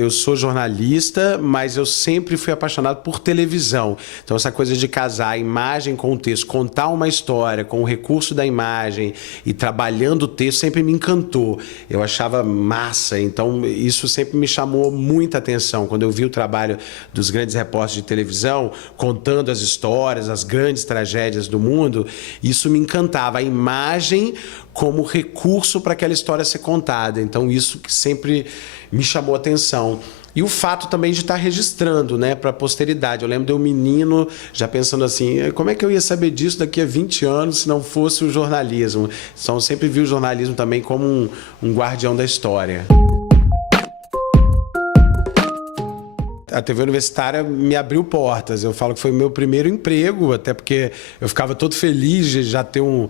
Eu sou jornalista, mas eu sempre fui apaixonado por televisão. Então, essa coisa de casar a imagem com o texto, contar uma história com o recurso da imagem e trabalhando o texto sempre me encantou. Eu achava massa, então isso sempre me chamou muita atenção. Quando eu vi o trabalho dos grandes repórteres de televisão, contando as histórias, as grandes tragédias do mundo, isso me encantava. A imagem como recurso para aquela história ser contada. Então, isso que sempre me chamou a atenção. E o fato também de estar registrando, né, para a posteridade. Eu lembro de um menino já pensando assim, como é que eu ia saber disso daqui a 20 anos se não fosse o jornalismo? Então, eu sempre vi o jornalismo também como um guardião da história. A TV Universitária me abriu portas. Eu falo que foi o meu primeiro emprego, até porque eu ficava todo feliz de já ter um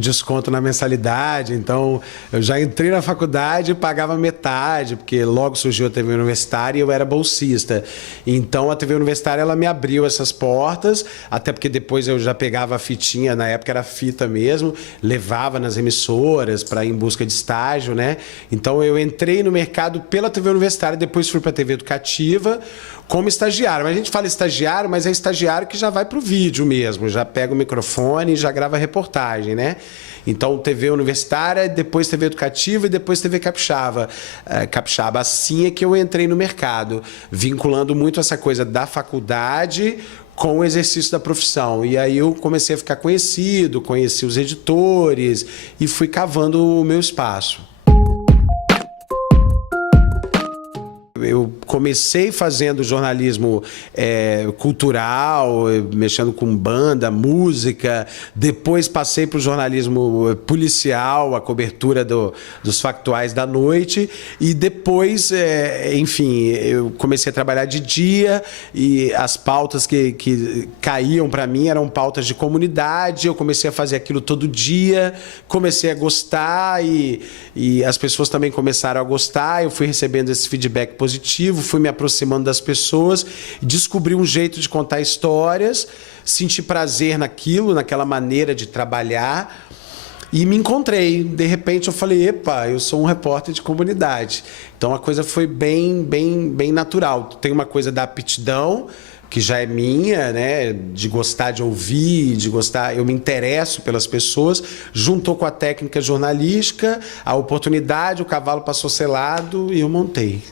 desconto na mensalidade. Então, eu já entrei na faculdade e pagava metade, porque logo surgiu a TV Universitária e eu era bolsista. Então, a TV Universitária ela me abriu essas portas, até porque depois eu já pegava a fitinha, na época era fita mesmo, levava nas emissoras para ir em busca de estágio, né? Então, eu entrei no mercado pela TV Universitária, depois fui para a TV Educativa, como estagiário. Mas a gente fala estagiário, mas é estagiário que já vai para o vídeo mesmo, já pega o microfone e já grava reportagem, né? Então, TV Universitária, depois TV Educativa e depois TV Capixaba. Assim é que eu entrei no mercado, vinculando muito essa coisa da faculdade com o exercício da profissão. E aí eu comecei a ficar conhecido, conheci os editores e fui cavando o meu espaço. Eu comecei fazendo jornalismo cultural, mexendo com banda, música. Depois passei para o jornalismo policial, a cobertura dos factuais da noite. E depois, enfim, eu comecei a trabalhar de dia e as pautas que caíam para mim eram pautas de comunidade. Eu comecei a fazer aquilo todo dia, comecei a gostar e as pessoas também começaram a gostar. Eu fui recebendo esse feedback positivo, fui me aproximando das pessoas, descobri um jeito de contar histórias, senti prazer naquilo, naquela maneira de trabalhar e me encontrei. De repente eu falei, epa, eu sou um repórter de comunidade. Então a coisa foi bem natural. Tem uma coisa da aptidão, que já é minha, né, de gostar de ouvir, de gostar, eu me interesso pelas pessoas, juntou com a técnica jornalística, a oportunidade, o cavalo passou selado e eu montei.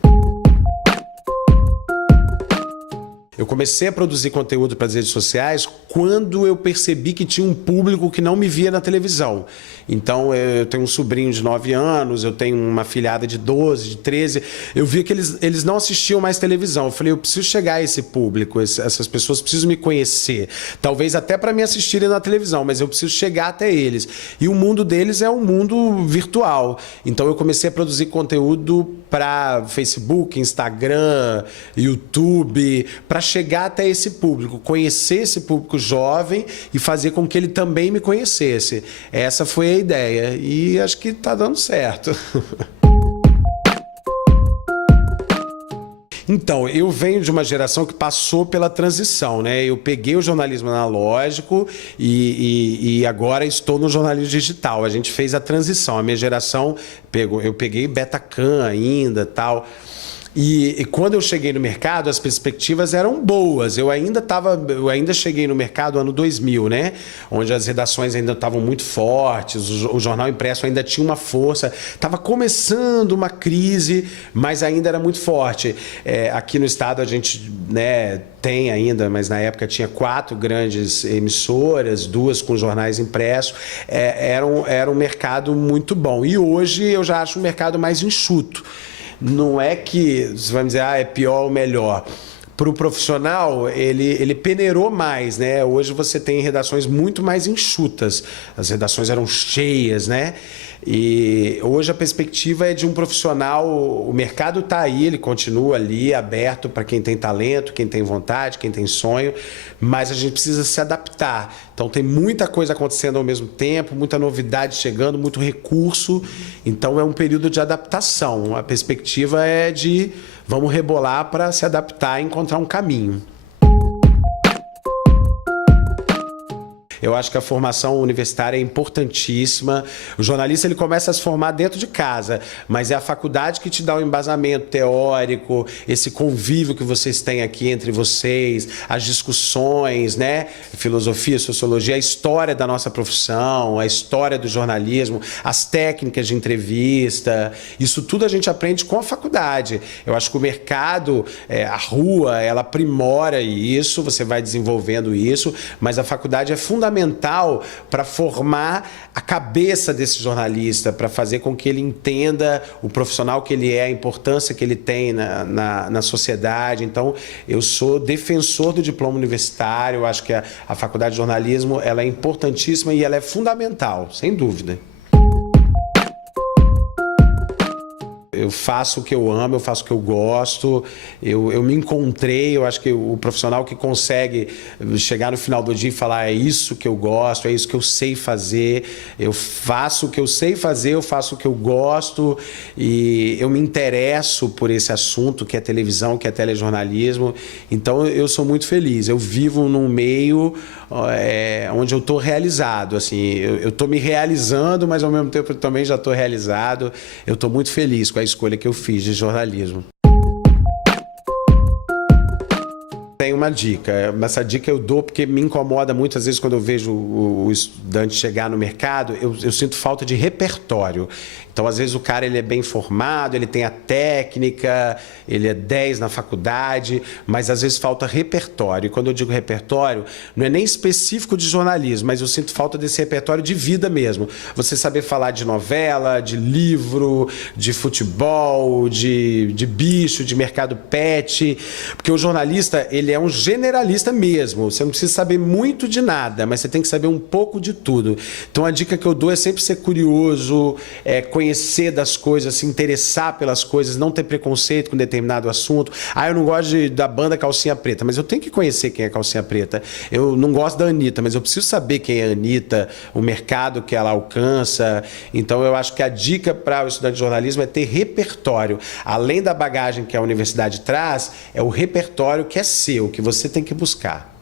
Eu comecei a produzir conteúdo para as redes sociais quando eu percebi que tinha um público que não me via na televisão. Então, eu tenho um sobrinho de 9 anos, eu tenho uma filhada de 12, de 13. Eu vi que eles não assistiam mais televisão. Eu falei, eu preciso chegar a esse público, essas pessoas precisam me conhecer. Talvez até para me assistirem na televisão, mas eu preciso chegar até eles. E o mundo deles é um mundo virtual. Então, eu comecei a produzir conteúdo para Facebook, Instagram, YouTube, para chegar até esse público, conhecer esse público jovem e fazer com que ele também me conhecesse. Essa foi a ideia e acho que está dando certo. Então, eu venho de uma geração que passou pela transição, né? Eu peguei o jornalismo analógico e agora estou no jornalismo digital. A gente fez a transição. A minha geração eu peguei Betacam ainda, tal. E quando eu cheguei no mercado, as perspectivas eram boas. Eu ainda cheguei no mercado ano 2000, né? Onde as redações ainda estavam muito fortes, o jornal impresso ainda tinha uma força. Estava começando uma crise, mas ainda era muito forte. Aqui no estado a gente, né, tem ainda, mas na época tinha 4 grandes emissoras, 2 com jornais impressos. Era um mercado muito bom. E hoje eu já acho um mercado mais enxuto. Não é que você vai me dizer, é pior ou melhor. Para o profissional, ele peneirou mais, né? Hoje você tem redações muito mais enxutas. As redações eram cheias, né? E hoje a perspectiva é de um profissional, o mercado está aí, ele continua ali, aberto para quem tem talento, quem tem vontade, quem tem sonho, mas a gente precisa se adaptar. Então tem muita coisa acontecendo ao mesmo tempo, muita novidade chegando, muito recurso, então é um período de adaptação. A perspectiva é de vamos rebolar para se adaptar e encontrar um caminho. Eu acho que a formação universitária é importantíssima. O jornalista ele começa a se formar dentro de casa, mas é a faculdade que te dá o embasamento teórico, esse convívio que vocês têm aqui entre vocês, as discussões, né? Filosofia, sociologia, a história da nossa profissão, a história do jornalismo, as técnicas de entrevista, isso tudo a gente aprende com a faculdade. Eu acho que o mercado, a rua, ela aprimora isso, você vai desenvolvendo isso, mas a faculdade é fundamental para formar a cabeça desse jornalista, para fazer com que ele entenda o profissional que ele é, a importância que ele tem na sociedade. Então, eu sou defensor do diploma universitário, eu acho que a faculdade de jornalismo ela é importantíssima e ela é fundamental, sem dúvida. Eu faço o que eu amo, eu faço o que eu gosto, eu me encontrei, eu acho que o profissional que consegue chegar no final do dia e falar é isso que eu gosto, é isso que eu sei fazer, eu faço o que eu sei fazer, eu faço o que eu gosto e eu me interesso por esse assunto que é televisão, que é telejornalismo, então eu sou muito feliz, eu vivo num meio onde eu estou realizado, assim, eu estou me realizando, mas ao mesmo tempo eu também já estou realizado, eu estou muito feliz com a escolha que eu fiz de jornalismo. Tem uma dica, essa dica eu dou porque me incomoda muitas vezes quando eu vejo o estudante chegar no mercado, eu sinto falta de repertório. Então, às vezes, o cara ele é bem formado, ele tem a técnica, ele é 10 na faculdade, mas às vezes falta repertório. E quando eu digo repertório, não é nem específico de jornalismo, mas eu sinto falta desse repertório de vida mesmo. Você saber falar de novela, de livro, de futebol, de bicho, de mercado pet, porque o jornalista, ele é um generalista mesmo. Você não precisa saber muito de nada, mas você tem que saber um pouco de tudo. Então, a dica que eu dou é sempre ser curioso, conhecer das coisas, se interessar pelas coisas, não ter preconceito com determinado assunto. Eu não gosto da banda Calcinha Preta, mas eu tenho que conhecer quem é Calcinha Preta. Eu não gosto da Anitta, mas eu preciso saber quem é a Anitta, o mercado que ela alcança. Então, eu acho que a dica para o estudante de jornalismo é ter repertório. Além da bagagem que a universidade traz, é o repertório que é seu, que você tem que buscar.